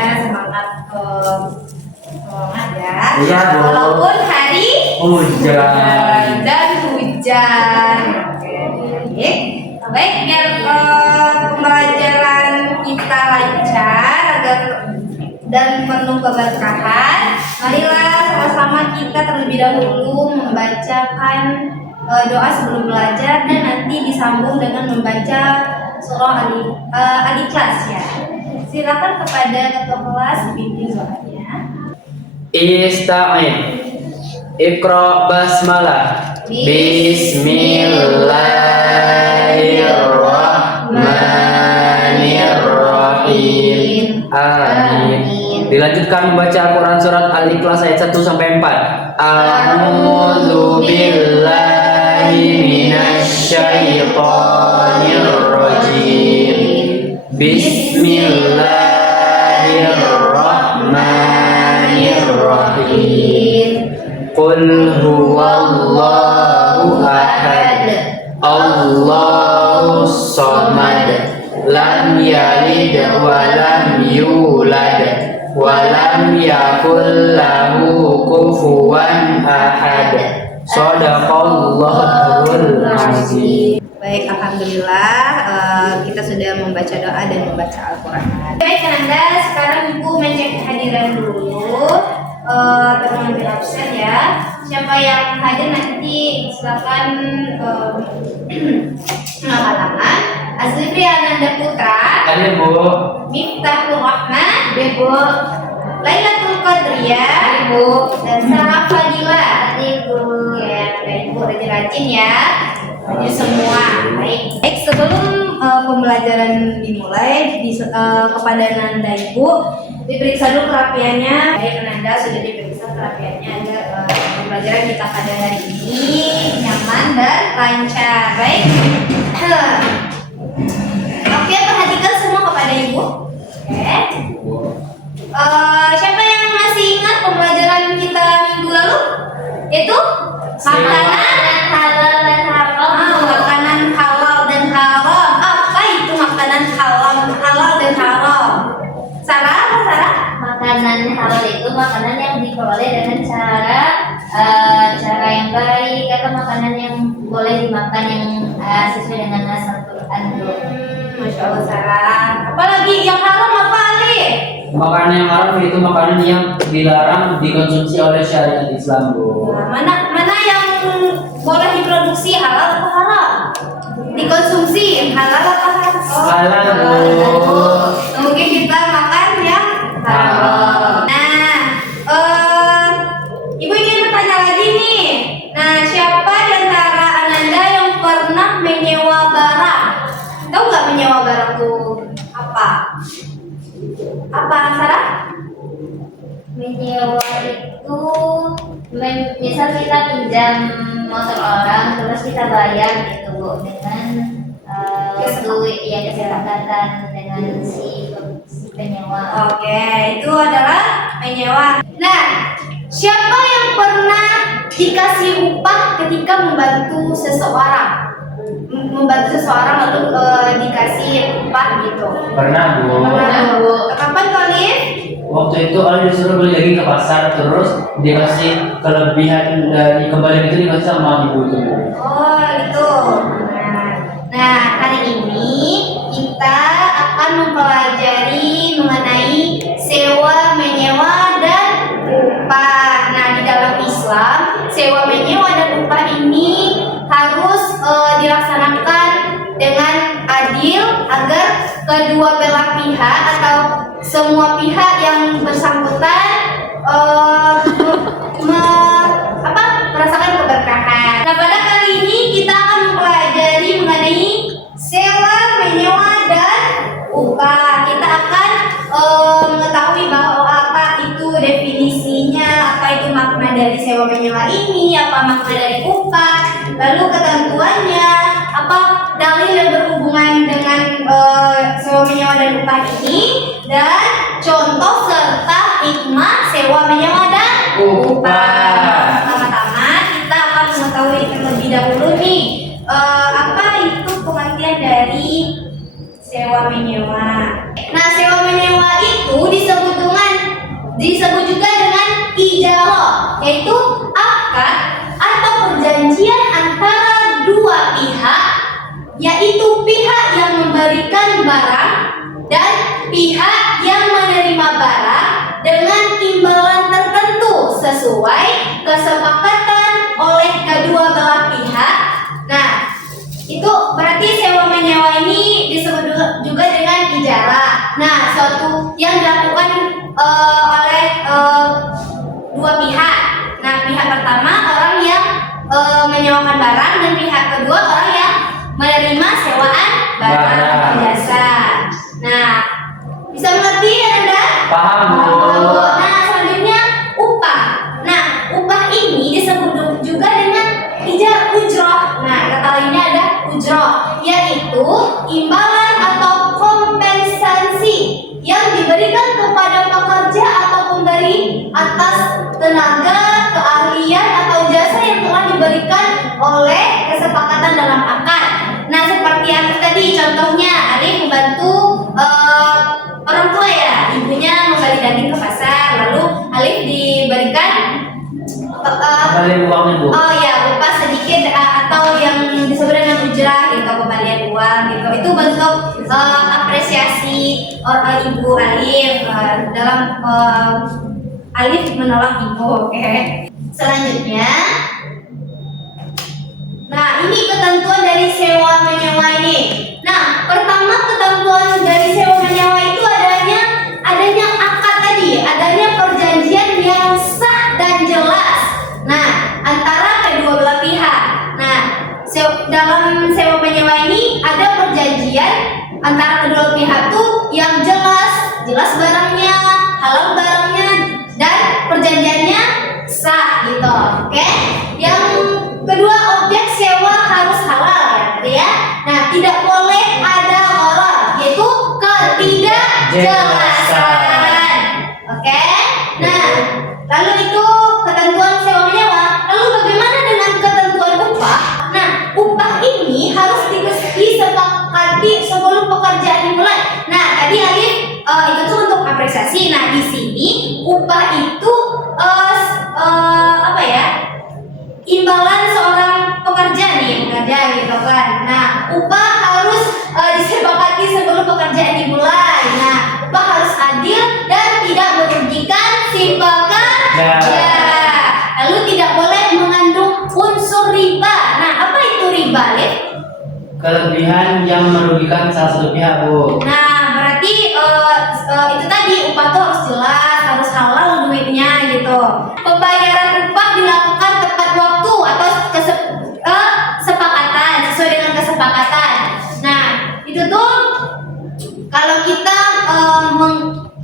ya, semangat semangat ya. Iya, Bu. Walaupun hari Hujan. dan hujan. Oke, baik. Baik, biar pembelajaran kita lancar dan penuh keberkahan, marilah sama-sama kita terlebih dahulu membacakan doa sebelum belajar dan nanti disambung dengan membaca surah Al-Ikhlas ya. Silakan kepada ketua kelas dipimpin doanya. Ista'in. Iqra basmalah. Bismillahirrahmanirrahim. Amin. Dilanjutkan membaca Al-Quran surat Al-Ikhlas ayat 1 sampai 4. A'udzu billahi minasyaitonir rajim. Bismillahirrahmanirrahim. Qul huwallahu ahad. Allahus samad. Lam yalid wa lam yulad wa lam yakul lahu kufuwan ahad. Shadaqallahul azim. Baik, alhamdulillah kita sudah membaca doa dan membaca Al-Quran. Baik, Anda sekarang Ibu mencek kehadiran dulu teman-teman di absen ya. Siapa yang hadir nanti silakan halaman. Azrifri Ananda Putra, Hadir, Bu. Miftahul Rahman, Ibu. Lailatul Qadriyah, Ibu. Dan Sarah Fadila, Ibu. Ya, Ibu rajin-rajin ya. Rajin semua. Baik. Baik, sebelum pembelajaran dimulai, kepada Nanda Ibu diperiksa dulu kerapiannya. Baik, Nanda sudah diperiksa kerapiannya agar pembelajaran kita pada hari ini nyaman dan lancar. Baik. Oke, perhatikan semua kepada Ibu. Oke. Siapa yang masih ingat pembelajaran kita minggu lalu? Itu makanan halal dan haram. Makanan halal dan haram. Apa itu makanan halal dan haram? Sarah, apa Sarah? Makanan halal itu makanan yang diperoleh dengan cara yang baik atau makanan yang boleh dimakan yang sesuai dengan asal Quran. Masya Allah Sarah. Apalagi yang haram apa Ali? Makanan yang haram itu makanan yang dilarang dikonsumsi oleh syariat Islam, Bu. Nah, mana yang boleh diproduksi halal atau haram? Dikonsumsi halal atau haram? Halal, Bu. Mungkin kita makan yang halal. Nah, Ibu ingin bertanya lagi nih. Nah, siapa di antara Ananda yang pernah menyewa barang? Tahu nggak menyewa barang tuh apa? Apa Sarah? Menyewa itu misal kita pinjam motor orang terus kita bayar gitu Bu dengan kesepakatan dengan si penyewa. Oke, itu adalah menyewa. Nah, siapa yang pernah dikasih upah ketika membantu seseorang? Membantu seseorang lalu dikasih upah gitu. Pernah, Bu. Pernah, Bu. Kapan Tolif? Waktu itu Ali disuruh beli lagi ke pasar, terus dikasih kelebihan dari kembali itu dikasih sama ibu itu, Bu. Oh, itu. Nah, hari ini kita akan mempelajari mengenai sewa, menyewa, dan upah. Nah, di dalam Islam, sewa, menyewa, dan upah ini harus dilaksanakan dengan adil agar kedua belah pihak atau semua pihak yang bersangkutan merasakan keberkahan. Nah, pada kali ini kita akan mempelajari mengenai sewa, menyewa, dan upah. Kita akan mengetahui bahwa apa itu definisinya, apa itu makna dari sewa menyewa ini, apa makna dari upah, lalu ketentuannya, apa dalil yang berhubungan dengan sewa menyewa dan upah ini, dan contoh serta hikmah sewa menyewa dan upah. Pertama-tama kita akan mengetahui terlebih dahulu nih apa itu pengertian dari sewa menyewa. Nah, sewa menyewa itu disebut yaitu akad atau perjanjian antara dua pihak, yaitu pihak yang memberikan barang dan pihak yang menerima barang dengan imbalan tertentu sesuai kesepakatan oleh kedua belah pihak. Nah, itu berarti sewa menyewa ini disebut juga dengan ijarah. Nah, suatu yang dilakukan oleh dua pihak. Nah, pihak pertama orang yang menyewakan barang dan pihak kedua orang yang menerima sewaan barang atau jasa. Nah, bisa mengerti Anda? Paham, Bu. Nah, selanjutnya upah. Nah, upah ini disebut juga dengan ujroh. Nah, kata lainnya ada ujroh, yaitu imbalan atau kompensasi yang diberikan kepada pekerja atau pemberi atas tenaga, keahlian atau jasa yang telah diberikan oleh kesepakatan dalam akad. Nah, seperti yang tadi contohnya, Alif membantu orang tua ya, ibunya membeli daging ke pasar, lalu Alif diberikan Kembali uangnya, Bu. oh ya, upah sedikit atau yang disebut dengan ujrah gitu, kembalian uang gitu. Itu bentuk apresiasi orang ibu Alif dalam Alif menolong ibu. Oke. Selanjutnya, nah ini ketentuan dari sewa menyewa ini. Nah, pertama ketentuan dari sewa menyewa itu adanya akad tadi, adanya perjanjian yang sah dan jelas. Nah, antara kedua belah pihak. Nah, dalam sewa menyewa ini ada perjanjian antara kedua pihak tuh yang jelas barangnya, halal barangnya, dan perjanjiannya sah gitu. Oke? Yang kedua, objek sewa harus halal ya, tadi ya. Nah, tidak boleh ada gharar, yaitu ketidakjelasan. Oke? Nah, lalu itu ketentuan sewa menyewa. Lalu bagaimana dengan ketentuan upah? Nah, upah ini harus disepakati sebelum pekerjaan dimulai. Nah, tadi Alif itu tuh untuk apresiasi. Nah, di sini upah itu apa ya? Imbalan seorang pekerja gitu kan. Nah, upah harus disepakati sebelum pekerjaan dimulai. Nah, upah harus adil dan tidak merugikan si pekerja. Lalu tidak boleh mengandung unsur riba. Nah, apa itu riba, Lif? Kelebihan yang merugikan salah satu pihak, Bu. Nah, berarti itu tadi upah tuh harus jelas, harus halal duitnya gitu. Pembayaran upah dilakukan tepat waktu atau kesepakatan, sesuai dengan kesepakatan. Nah, itu tuh kalau kita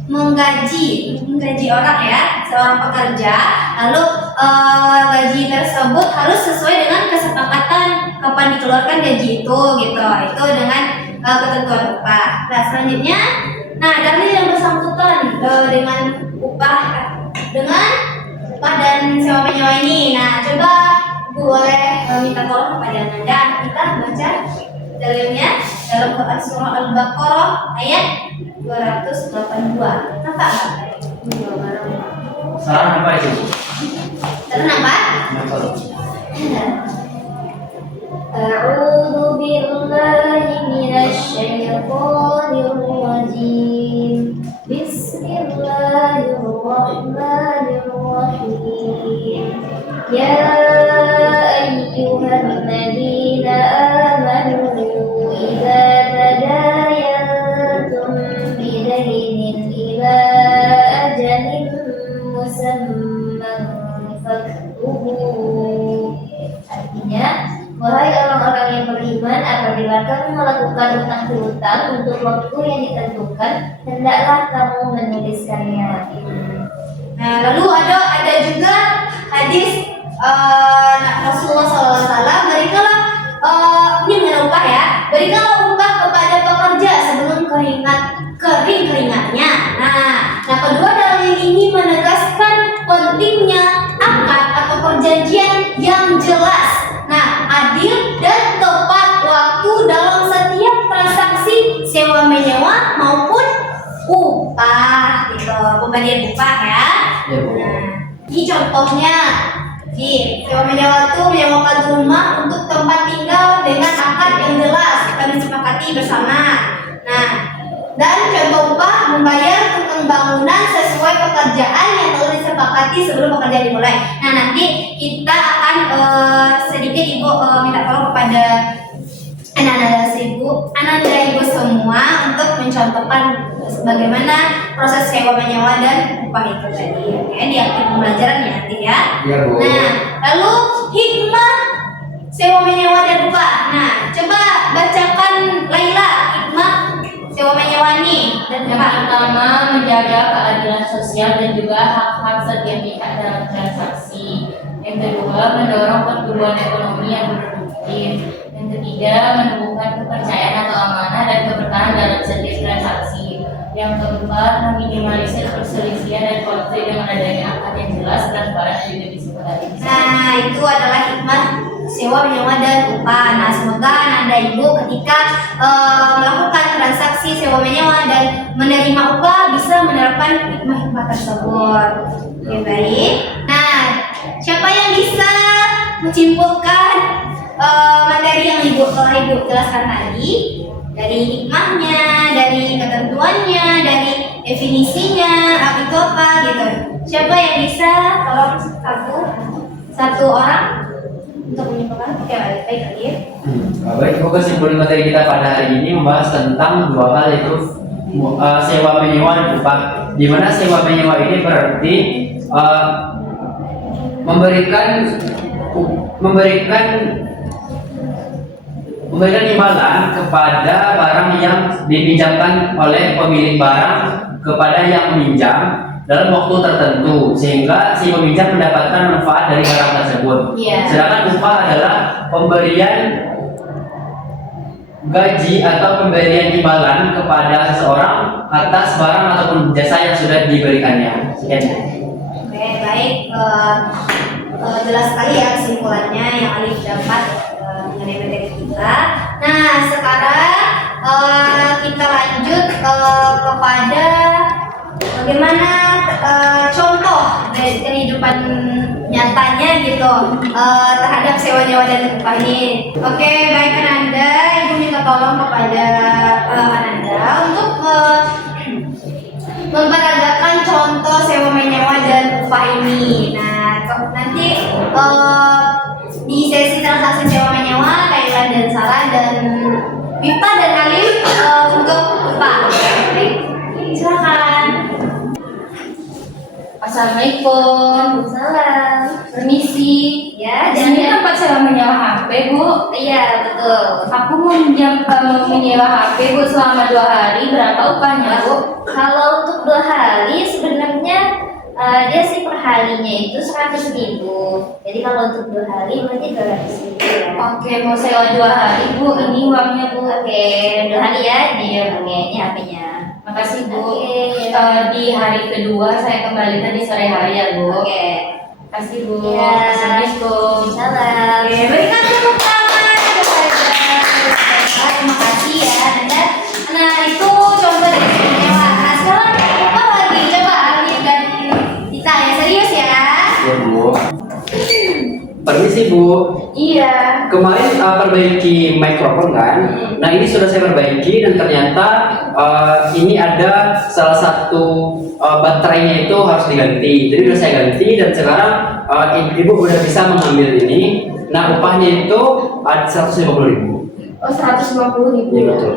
menggaji orang ya, seorang pekerja, lalu gaji tersebut harus sesuai dengan kesepakatan kapan dikeluarkan gaji itu gitu. Itu dengan ketentuan upah. Nah, selanjutnya, nah dalil yang bersangkutan dengan upah dan sewa menyewa ini. Nah, coba boleh minta tolong kepada Anda, kita baca dalilnya dalam Quran surah Al-Baqarah ayat 282. Nampak nggak? Salah apa itu? Terus nampak? Nampak. أعوذ بالله من الشيطان الرجيم بسم الله الرحمن الرحيم يا أيها الذين آمنوا إذا تداينتم بدين إلى أجل مسمى فاكتبوه. Artinya, wahai orang-orang yang beriman, apabila kamu melakukan utang piutang untuk waktu yang ditentukan, hendaklah kamu menuliskannya. Nah, lalu ada juga hadis Rasulullah SAW, berikanlah ini dengan upah ya, berikanlah upah kepada pekerja sebelum kering keringatnya. Nah, kedua dalil ini menegaskan pentingnya akad atau perjanjian yang jelas, adil dan tepat waktu dalam setiap transaksi sewa menyewa maupun upah gitu, pemberian upah ya. Ya, Bu. Nah, Ini contohnya, sewa menyewa itu menyewakan rumah untuk tempat tinggal dengan akad yang jelas akan disepakati bersama. Nah, dan contoh upah membayar tukang bangunan sesuai pekerjaan yang telah disepakati sebelum pekerjaan dimulai. Nah, nanti kita akan sedikit Ibu minta tolong kepada Ananda Ibu semua untuk mencontohkan bagaimana proses sewa menyewa dan upah itu tadi. Oke, di akhir pembelajarannya nanti ya. Iya, Bu. Nah, lalu hikmah sewa menyewa dan upah. Nah, coba bacakan Laila hikmah sewa menyewa nih dan Yang upah. pertama, menjaga keadilan sosial dan juga hak-hak setiap pihak dalam transaksi. Yang kedua, mendorong pertumbuhan ekonomi yang produktif. Yang ketiga, menumbuhkan kepercayaan atau amanah dan keberkahan dalam setiap transaksi. Yang keempat, meminimalisir perselisihan dan konflik dengan adanya akad yang jelas, transparan, dan juga disepakati. Nah, itu adalah hikmah sewa menyewa dan upah. Nah, semoga Ananda Ibu ketika melakukan transaksi sewa menyewa dan menerima upah bisa menerapkan hikmah-hikmah tersebut. Oke, baik. Nah, siapa yang bisa menyimpulkan materi yang telah Ibu jelaskan tadi? Dari hikmahnya, dari ketentuannya, dari definisinya, apa itu apa gitu. Siapa yang bisa tolong satu orang untuk menyimpulkan? Oke, baik lagi. Baik, Bu, kesimpulan materi kita pada hari ini membahas tentang dua hal, yaitu sewa menyewa dan upah. Di mana sewa menyewa ini berarti memberikan imbalan kepada barang yang dipinjamkan oleh pemilik barang kepada yang meminjam dalam waktu tertentu, sehingga si peminjam mendapatkan manfaat dari barang tersebut. Iya. Sedangkan upah adalah pemberian gaji atau pemberian imbalan kepada seseorang atas barang ataupun jasa yang sudah diberikannya. Sekian. Oke, baik. Jelas sekali ya kesimpulannya yang Alif dapat mengenai materi kita. Nah, sekarang kita lanjut kepada bagaimana contoh dari kehidupan nyatanya gitu terhadap sewa nyewa dan upah ini. Oke, baik Ananda, Ibu minta tolong kepada Ananda untuk memperagakan contoh sewa menyewa dan upah ini. Nah, nanti di sesi transaksi sewa menyewa, Laila dan Sarah dan Miftah dan Alif untuk upah. Baik, silakan. Assalamualaikum. Salam. Permisi. Ya, Di sini tempat sewa menyewa HP, Bu. Iya, betul. Aku mau menyewa HP, Bu, selama 2 hari. Berapa upahnya, Bu? Kalau untuk 2 hari sebenarnya dia sih per harinya itu 100.000. Jadi kalau untuk 2 hari berarti 200.000 ya. Oke, mau sewa 2 hari, Bu. Ini uangnya, Bu. Oke, 2 hari ya. Iya, oke, ini HP-nya. Makasih, Bu. Oke. Di hari kedua saya kembalikan di sore hari ya, Bu. Oke. Makasih, Bu. Ya. Assalamualaikum. Salam. Oke, berikan tepuk tangan kepada terima kasih ya Anda. Nah, itu contoh dari menyewa. Nah, sekarang apa lagi? Coba Alif dan Tita ya, serius ya. Ya, Bu. Permisi, Bu. Iya. Kemarin perbaiki mikrofon kan. Nah, ini sudah saya perbaiki dan ternyata ini ada salah satu baterainya itu harus diganti. Jadi sudah saya ganti dan sekarang Ibu sudah bisa mengambil ini. Nah, upahnya itu ada 150.000. Oh, 150.000. Iya, betul.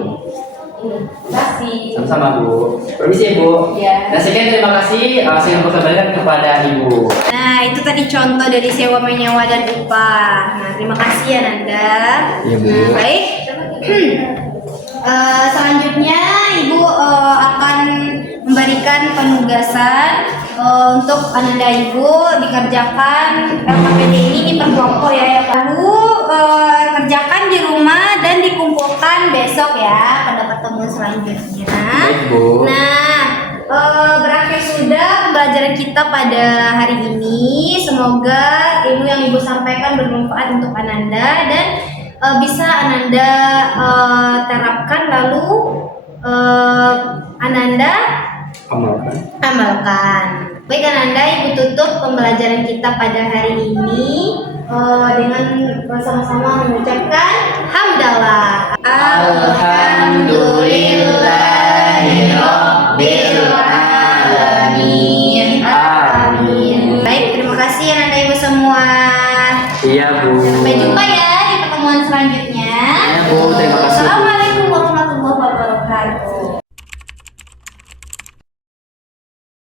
Terima kasih. Sama-sama, Bu. Permisi, Bu. Iya. Nah, sekian terima kasih. Saya kembalikan kepada Ibu. Nah, itu tadi contoh dari sewa menyewa dan upah. Nah, terima kasih ya Nanda. Iya, Bu. Nah, baik. Selanjutnya Ibu akan memberikan penugasan untuk Ananda Ibu dikerjakan LKPD ini per kelompok ya. Lalu kerjakan di rumah dan dikumpulkan besok ya pada pertemuan selanjutnya. Baik, Bu. Nah, berakhir sudah pembelajaran kita pada hari ini. Semoga ilmu yang Ibu sampaikan bermanfaat untuk Ananda dan bisa Ananda terapkan lalu Ananda Amalkan. amalkan. Baik Ananda, Ibu tutup pembelajaran kita pada hari ini dengan bersama-sama mengucapkan hamdalah. Alhamdulillahirabbil alamin. Amin. Baik, terima kasih Ananda Ibu semua. Iya Bu. Sampai jumpa ya di pertemuan selanjutnya. Ya Bu, terima